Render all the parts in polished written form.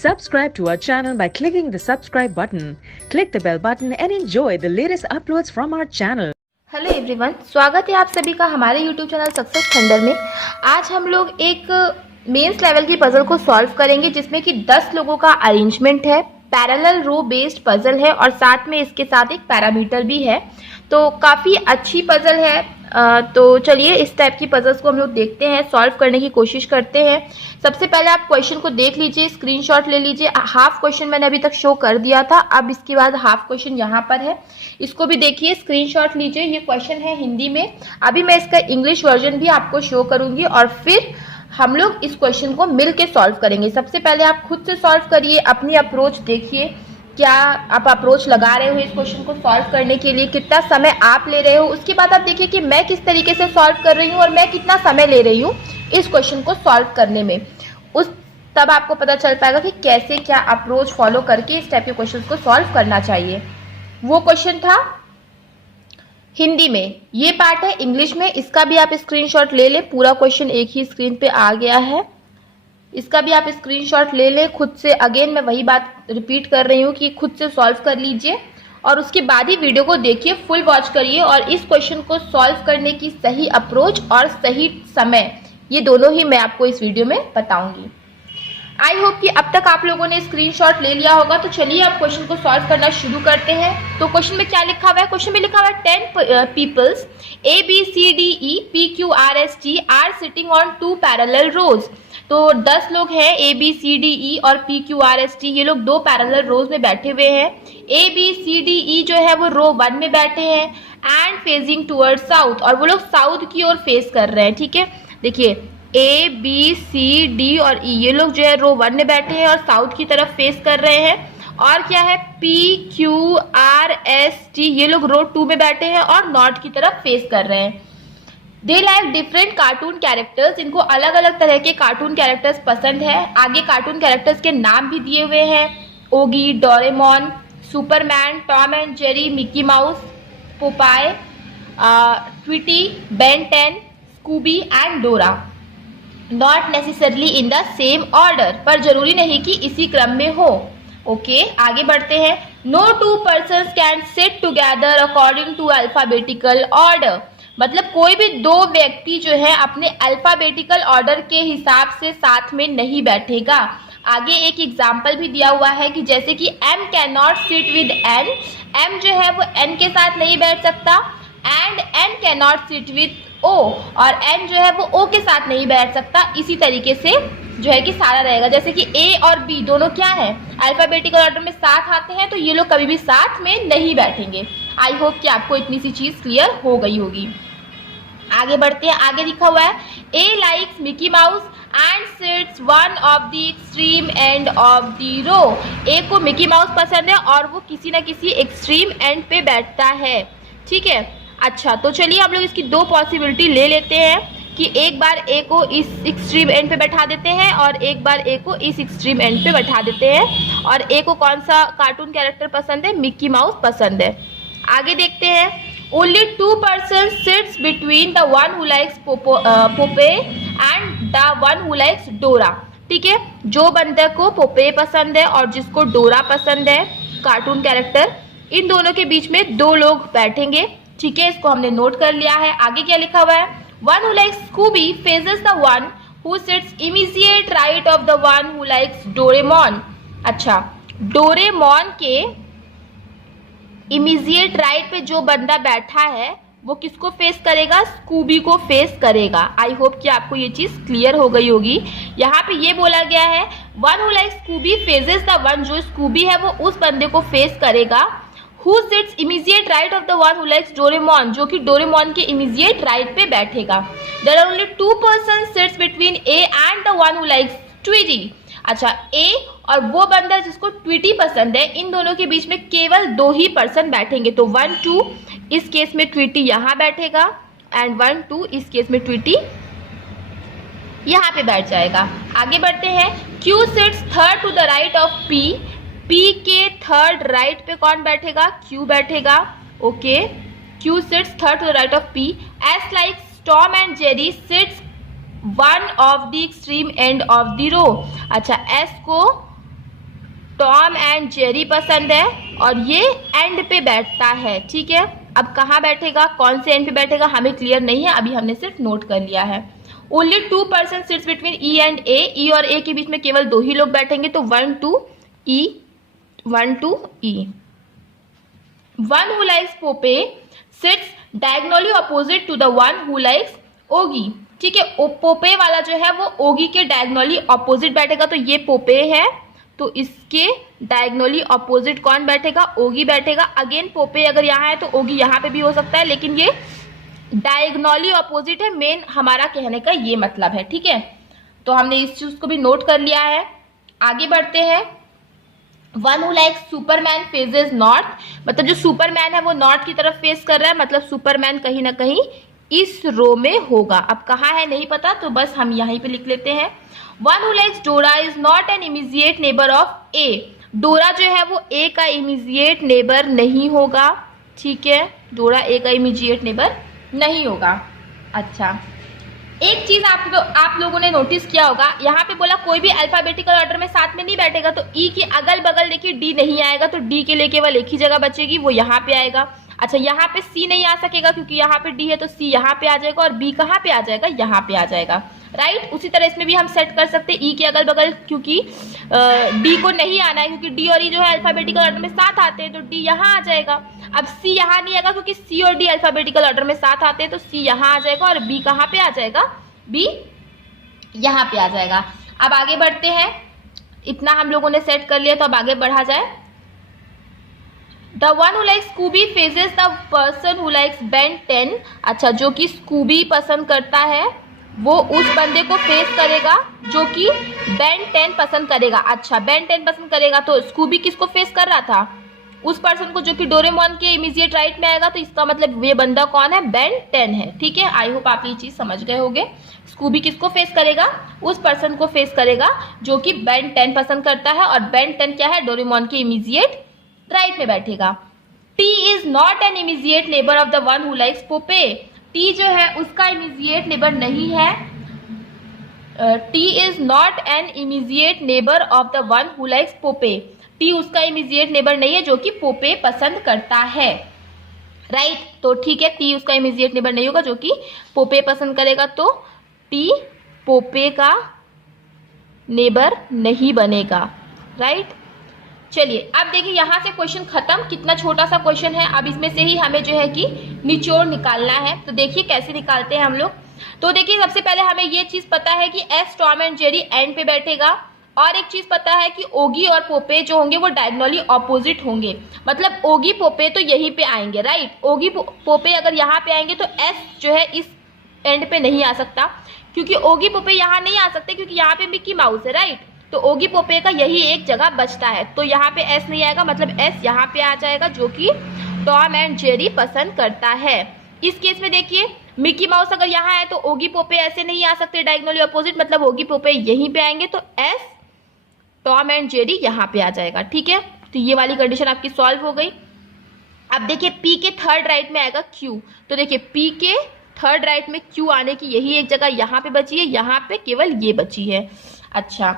Subscribe to our channel by clicking the subscribe button. Click the bell button and enjoy the latest uploads from our channel. Hello everyone, स्वागत है आप सभी का हमारे YouTube channel success thunder में। आज हम लोग एक मेंस लेवल की पजल को सॉल्व करेंगे जिसमें कि 10 लोगों का अरेंजमेंट है, पैरेलल रो बेस्ड पजल है और साथ में इसके साथ एक पैरामीटर भी है। तो काफ़ी अच्छी पजल है। तो चलिए इस टाइप की पजल्स को हम लोग देखते हैं, सॉल्व करने की कोशिश करते हैं। सबसे पहले आप क्वेश्चन को देख लीजिए, स्क्रीनशॉट ले लीजिए। हाफ क्वेश्चन मैंने अभी तक शो कर दिया था, अब इसके बाद हाफ क्वेश्चन यहाँ पर है, इसको भी देखिए, स्क्रीनशॉट लीजिए। ये क्वेश्चन है हिंदी में, अभी मैं इसका इंग्लिश वर्जन भी आपको शो करूंगी और फिर हम लोग इस क्वेश्चन को मिल के सॉल्व करेंगे। सबसे पहले आप खुद से सॉल्व करिए, अपनी अप्रोच देखिए, क्या आप अप्रोच लगा रहे हो इस क्वेश्चन को सॉल्व करने के लिए, कितना समय आप ले रहे हो। उसके बाद आप देखिए कि मैं किस तरीके से सॉल्व कर रही हूँ और मैं कितना समय ले रही हूँ इस क्वेश्चन को सॉल्व करने में। तब आपको पता चल पाएगा कि कैसे क्या अप्रोच फॉलो करके इस टाइप के क्वेश्चन को सॉल्व करना चाहिए। वो क्वेश्चन था हिंदी में, ये पार्ट है इंग्लिश में। इसका भी आप स्क्रीनशॉट ले लें, पूरा क्वेश्चन एक ही स्क्रीन पे आ गया है, इसका भी आप स्क्रीनशॉट ले लें खुद से। अगेन मैं वही बात रिपीट कर रही हूँ कि खुद से सॉल्व कर लीजिए और उसके बाद ही वीडियो को देखिए, फुल वॉच करिए और इस क्वेश्चन को सॉल्व करने की सही अप्रोच और सही समय, ये दोनों ही मैं आपको इस वीडियो में बताऊंगी। आई होप कि अब तक आप लोगों ने स्क्रीनशॉट ले लिया होगा। तो चलिए अब क्वेश्चन को सॉल्व करना शुरू करते हैं। तो क्वेश्चन में क्या लिखा हुआ है? क्वेश्चन में लिखा हुआ है 10 peoples A B C D E P Q R S T are sitting on 2 parallel rows. तो 10 लोग हैं, A B C D E और P Q R S T, ये लोग 2 पैरेलल रोज में बैठे हुए हैं। A B C D E जो है वो रो 1 में बैठे हैं एंड फेजिंग टूवर्ड साउथ, और वो लोग साउथ की ओर फेस कर रहे हैं। ठीक है, देखिए A B C D और E ये लोग जो है रो 1 में बैठे हैं और साउथ की तरफ फेस कर रहे हैं। और क्या है, P Q R S T ये लोग रो 2 में बैठे हैं और नॉर्थ की तरफ फेस कर रहे हैं। They like different cartoon characters, इनको अलग अलग तरह के कार्टून कैरेक्टर्स पसंद है। आगे कार्टून कैरेक्टर्स के नाम भी दिए हुए हैं, Oggy, Doraemon, Superman, Tom and Jerry, Mickey Mouse, Popeye, Tweety, Ben 10, Scooby and Dora. Not necessarily in the same order, पर जरूरी नहीं कि इसी क्रम में हो। ओके, आगे बढ़ते हैं। No 2 persons can sit together according to alphabetical order, मतलब कोई भी 2 व्यक्ति जो है अपने अल्फाबेटिकल ऑर्डर के हिसाब से साथ में नहीं बैठेगा। आगे एक एग्जाम्पल भी दिया हुआ है कि जैसे कि M can not sit with N, M जो है वो N के साथ नहीं बैठ सकता, and N can not sit with O, और N जो है वो O के साथ नहीं बैठ सकता। इसी तरीके से जो है कि सारा रहेगा, जैसे कि A और B दोनों क्या है, अल्फाबेटिकल ऑर्डर में साथ आते हैं, तो ये लोग कभी भी साथ में नहीं बैठेंगे। आई होप कि आपको इतनी सी चीज क्लियर हो गई होगी। आगे बढ़ते हैं, आगे लिखा हुआ है A likes Mickey Mouse and sits one of the extreme end of the row. A को मिकी माउस पसंद है और वो किसी न किसी एक्सट्रीम एंड पे बैठता है। ठीक है, अच्छा तो चलिए हम लोग इसकी 2 पॉसिबिलिटी ले लेते हैं कि एक बार A को इस एक्सट्रीम एंड पे बैठा देते हैं और एक बार A को इस एक्सट्रीम एंड पे बैठा देते हैं। और A को कौन सा कार्टून कैरेक्टर पसंद है? मिकी माउस पसंद है। आगे देखते हैं, only 2 persons sits between the one who likes Pope and the one who likes डोरा। ठीक है, जो बंदे को पोपे पसंद है और जिसको डोरा पसंद है कार्टून कैरेक्टर, इन दोनों के बीच में 2 लोग बैठेंगे। ठीक है, इसको हमने नोट कर लिया है। आगे क्या लिखा हुआ है, one who likes Scooby faces the one who sits immediate right of the one who likes Doraemon. अच्छा, डोरेमोन के इमीडिएट राइट पे जो बंदा बैठा है वो किसको फेस करेगा? स्कूबी को फेस करेगा। आई होप कि आपको ये चीज क्लियर हो गई होगी। यहाँ पे ये बोला गया है one who likes Scooby faces the one, जो स्कूबी है वो उस बंदे को फेस करेगा। Who sits immediate right of the one who likes Doraemon, जो कि डोरेमोन के इमीडिएट राइट पे बैठेगा। There are only 2 persons sits between A and the one who likes ट्विटी। अच्छा, A और वो बंदा जिसको ट्विटी पसंद है, इन दोनों के बीच में केवल 2 ही पर्सन बैठेंगे। तो 1 2 इस केस में ट्विटी यहाँ बैठेगा एंड 1 2 इस केस में ट्विटी यहाँ पे बैठ जाएगा। आगे बढ़ते हैं, Q sits third to the right of P, P के थर्ड राइट पे कौन बैठेगा? Q बैठेगा। Okay, Q sits third to the right of P. S likes Tom and Jerry sits one of the extreme end of the row. अच्छा, S को Tom and Jerry पसंद है और ये एंड पे बैठता है, ठीक है। अब कहाँ बैठेगा, कौन से एंड पे बैठेगा हमें क्लियर नहीं है, अभी हमने सिर्फ नोट कर लिया है। Only 2 person sits between E and A, E और ए के बीच में केवल 2 ही लोग बैठेंगे, तो 1 to E, 1 to E। One who likes Pope sits diagonally opposite to the one who likes ओगी, ठीक है। पोपे वाला जो है वो ओगी के डायगोनली ऑपोजिट बैठेगा, तो ये पोपे है, तो इसके डायगोनली ऑपोजिट कौन बैठेगा, ओगी बैठेगा। अगेन पोपे अगर यहाँ है तो ओगी यहाँ पे भी हो सकता है, लेकिन ये डायगोनली ऑपोजिट है, मेन हमारा कहने का ये मतलब है, ठीक है। तो हमने इस चीज को भी नोट कर लिया है। आगे बढ़ते हैं। One who like Superman phases north, मतलब जो सुपरमैन है वो नॉर्थ की तरफ फेस कर रहा है, मतलब सुपरमैन कहीं ना कहीं इस रो में होगा। अब कहाँ है नहीं पता, तो बस हम यहीं पे लिख लेते हैं। One who likes Dora is not an immediate neighbour of A, Dora जो है वो ए का इमीजिएट नेबर नहीं होगा, ठीक है। डोरा ए का इमीजिएट नेबर नहीं होगा। अच्छा, एक चीज आप लोगों ने नोटिस किया होगा, यहाँ पे बोला कोई भी अल्फाबेटिकल ऑर्डर में साथ में नहीं बैठेगा, तो ई के अगल बगल देखिए डी नहीं आएगा, तो डी के लिए केवल एक ही जगह बचेगी, वो यहाँ पे आएगा। अच्छा, यहाँ पे सी नहीं आ सकेगा क्योंकि यहाँ पे डी है, तो सी यहाँ पे आ जाएगा और बी कहाँ पे आ जाएगा, यहाँ पे आ जाएगा, राइट। उसी तरह इसमें भी हम सेट कर सकते हैं ई के अगल बगल, क्योंकि डी को नहीं आना है, क्योंकि डी और ई जो है अल्फाबेटिकल ऑर्डर में साथ आते हैं, तो डी यहाँ आ जाएगा। अब सी यहाँ नहीं आएगा क्योंकि सी और डी अल्फाबेटिकल ऑर्डर में साथ आते हैं, तो सी यहाँ आ जाएगा और बी कहाँ पे आ जाएगा, बी यहाँ पे आ जाएगा। अब आगे बढ़ते हैं, इतना हम लोगों ने सेट कर लिया, तो अब आगे बढ़ा जाए। The one who likes Scooby phases the person who likes Ben 10, अच्छा, जो कि स्कूबी पसंद करता है वो उस बंदे को फेस करेगा जो कि बेन 10 पसंद करेगा। अच्छा, बेन 10 पसंद करेगा, तो स्कूबी किसको फेस कर रहा था, उस पर्सन को जो कि डोरेमोन के इमीडिएट राइट में आएगा, तो इसका मतलब ये बंदा कौन है, बेन 10 है, ठीक है। आई होप आप ये चीज समझ गए होंगे। स्कूबी किसको फेस करेगा, उस पर्सन को फेस करेगा जो कि बेन 10 पसंद करता है, और बेन 10 क्या है, डोरेमोन के इमीडिएट राइट में बैठेगा। T is not an immediate neighbour of the one who likes Pope, T जो है उसका इमीडिएट नेबर नहीं है। T is not an immediate neighbour of the one who likes Pope, T उसका immediate neighbour नहीं है जो कि पोपे पसंद करता है, राइट। तो ठीक है, टी उसका इमीडिएट नेबर नहीं होगा जो कि पोपे पसंद करेगा, तो टी पोपे का नेबर नहीं बनेगा, राइट। चलिए अब देखिए, यहां से क्वेश्चन खत्म, कितना छोटा सा क्वेश्चन है। अब इसमें से ही हमें जो है कि निचोड़ निकालना है, तो देखिए कैसे निकालते हैं हम लोग। तो देखिए, सबसे पहले हमें ये चीज पता है कि S, Tom and Jerry and पे बैठेगा, और एक चीज पता है कि ओगी और पोपे जो होंगे वो डायगोनली ऑपोजिट होंगे, मतलब ओगी पोपे तो यहीं पे आएंगे, राइट। ओगी पोपे अगर यहाँ पे आएंगे तो एस जो है इस एंड पे नहीं आ सकता, क्योंकि ओगी पोपे यहाँ नहीं आ सकते, क्योंकि यहाँ पे मिक्की माउस है, राइट। तो ओगी पोपे का यही एक जगह बचता है, तो यहाँ पे एस नहीं आएगा, मतलब एस यहाँ पे आ जाएगा जो कि टॉम एंड जेरी पसंद करता है। इस केस में देखिए, मिकी माउस अगर यहाँ है तो ओगी पोपे ऐसे नहीं आ सकते डायगोनली ऑपोजिट, मतलब ओगी पोपे यहीं पे आएंगे, तो एस, टॉम एंड जेरी यहाँ पे आ जाएगा, ठीक है। तो ये वाली कंडीशन आपकी सॉल्व हो गई। अब देखिए, पी के थर्ड राइट में आएगा क्यू, तो देखिए पी के थर्ड राइट में क्यू आने की यही एक जगह यहाँ पे बची है, यहाँ पे केवल ये बची है। अच्छा,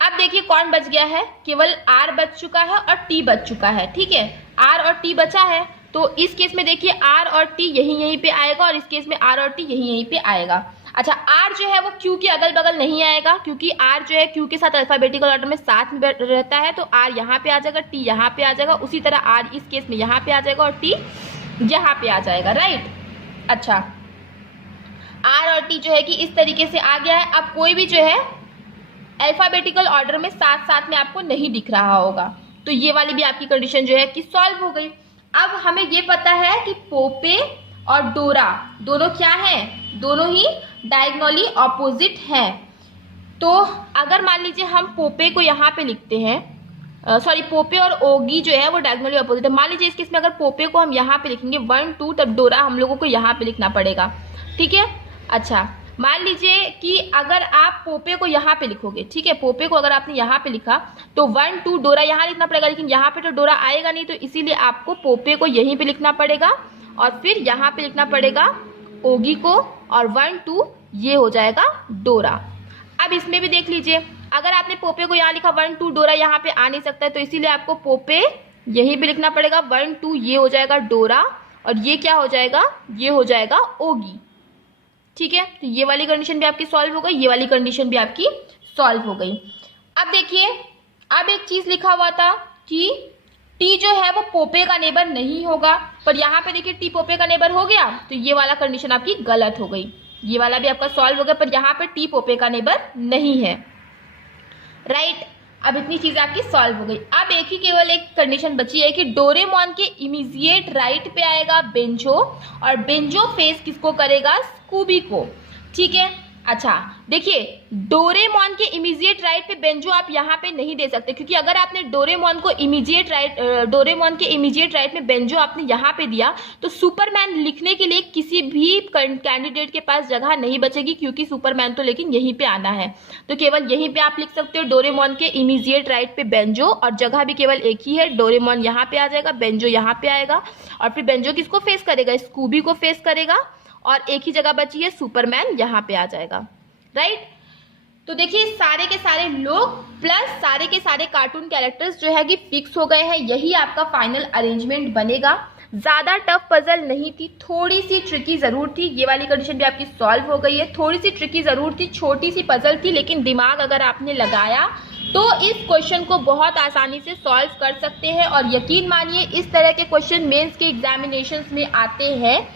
अब देखिए कौन बच गया है, केवल आर बच चुका है और टी बच चुका है, ठीक है। आर और टी बचा है, तो इस केस में देखिए आर और टी यहीं पे आएगा, और इस केस में आर और टी यहीं पे आएगा। अच्छा, आर जो है वो क्यू के अगल बगल नहीं आएगा, क्योंकि आर जो है क्यू के साथ अल्फाबेटिकल ऑर्डर में साथ में रहता है, तो आर यहाँ पे आ जाएगा, टी यहाँ पे आ जाएगा, उसी तरह आर इस केस में यहाँ पे आ जाएगा और टी यहाँ पे आ जाएगा, राइट। अच्छा, आर और टी जो है कि इस तरीके से आ गया है। अब कोई भी जो है अल्फाबेटिकल ऑर्डर में साथ साथ में आपको नहीं दिख रहा होगा, तो ये वाली भी आपकी कंडीशन जो है कि सॉल्व हो गई। अब हमें ये पता है कि पोपे और डोरा दोनों क्या हैं, दोनों ही डायगोनली ऑपोजिट हैं। तो अगर मान लीजिए हम पोपे को यहाँ पे लिखते हैं, सॉरी पोपे और ओगी जो है वो डायगोनली ऑपोजिट है। मान लीजिए इस केस में अगर पोपे को हम यहाँ पे लिखेंगे 1 2, तब डोरा हम लोगों को यहाँ पे लिखना पड़ेगा, ठीक है। अच्छा, मान लीजिए कि अगर आप पोपे को यहाँ पे लिखोगे, ठीक है, पोपे को अगर आपने यहाँ पे लिखा तो 1 2 डोरा यहाँ लिखना पड़ेगा, लेकिन यहाँ पे तो डोरा आएगा नहीं, तो इसीलिए आपको पोपे को यहीं पे लिखना पड़ेगा और फिर यहाँ पे लिखना पड़ेगा ओगी को, और 1 2 ये हो जाएगा डोरा। अब इसमें भी देख लीजिए, अगर आपने पोपे को यहाँ लिखा 1 2 डोरा यहाँ पे आ नहीं सकता है, तो इसीलिए आपको पोपे यहीं पे लिखना पड़ेगा। 1 2 ये हो जाएगा डोरा, और ये क्या हो जाएगा, ये हो जाएगा ओगी। ठीक है, तो ये वाली कंडीशन भी आपकी सॉल्व हो गई, ये वाली कंडीशन भी आपकी सॉल्व हो गई। अब देखिए, अब एक चीज लिखा हुआ था कि टी जो है वो पोपे का नेबर नहीं होगा, पर यहाँ पे देखिए टी पोपे का नेबर हो गया, तो ये वाला कंडीशन आपकी गलत हो गई। ये वाला भी आपका सॉल्व हो गया, पर यहाँ पे टी पोपे का नेबर नहीं है। राइट, अब इतनी चीजें आपकी सॉल्व हो गई। अब एक ही केवल एक कंडीशन बची है कि डोरेमोन के इमीडिएट राइट पे आएगा बेंजो, और बेंजो फेस किसको करेगा, स्कूबी को। ठीक है, अच्छा देखिए, डोरेमोन के इमीडिएट राइट पे बेंजो आप यहाँ पे नहीं दे सकते, क्योंकि अगर आपने डोरेमोन के इमीडिएट राइट में बेंजो आपने यहाँ पे दिया, तो सुपरमैन लिखने के लिए किसी भी कैंडिडेट के पास जगह नहीं बचेगी, क्योंकि सुपरमैन तो लेकिन यहीं पे आना है। तो केवल यहीं पे आप लिख सकते हो डोरेमोन के इमीडिएट राइट पे बेंजो, और जगह भी केवल एक ही है, डोरेमोन यहाँ पे आ जाएगा, बेंजो यहाँ पे आएगा, और फिर बेंजो किसको फेस करेगा, स्कूबी को फेस करेगा, और एक ही जगह बची है सुपरमैन, यहाँ पे आ जाएगा। राइट, तो देखिए सारे के सारे लोग प्लस सारे के सारे कार्टून कैरेक्टर्स जो है कि फिक्स हो गए हैं। यही आपका फाइनल अरेंजमेंट बनेगा। ज्यादा टफ पजल नहीं थी, थोड़ी सी ट्रिकी जरूर थी। ये वाली कंडीशन भी आपकी सॉल्व हो गई है। थोड़ी सी ट्रिकी जरूर थी, छोटी सी पजल थी, लेकिन दिमाग अगर आपने लगाया तो इस क्वेश्चन को बहुत आसानी से सॉल्व कर सकते हैं। और यकीन मानिए, इस तरह के क्वेश्चन मेंस के एग्जामिनेशंस में आते हैं,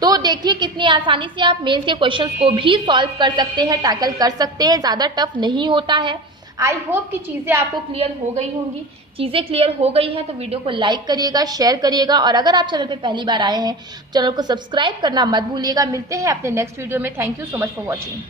तो देखिए कितनी आसानी से आप मेंस के क्वेश्चंस को भी सॉल्व कर सकते हैं, टैकल कर सकते हैं। ज़्यादा टफ नहीं होता है। आई होप कि चीज़ें आपको क्लियर हो गई होंगी। चीज़ें क्लियर हो गई हैं तो वीडियो को लाइक करिएगा, शेयर करिएगा, और अगर आप चैनल पे पहली बार आए हैं, चैनल को सब्सक्राइब करना मत भूलिएगा। मिलते हैं अपने नेक्स्ट वीडियो में। Thank you so much for watching.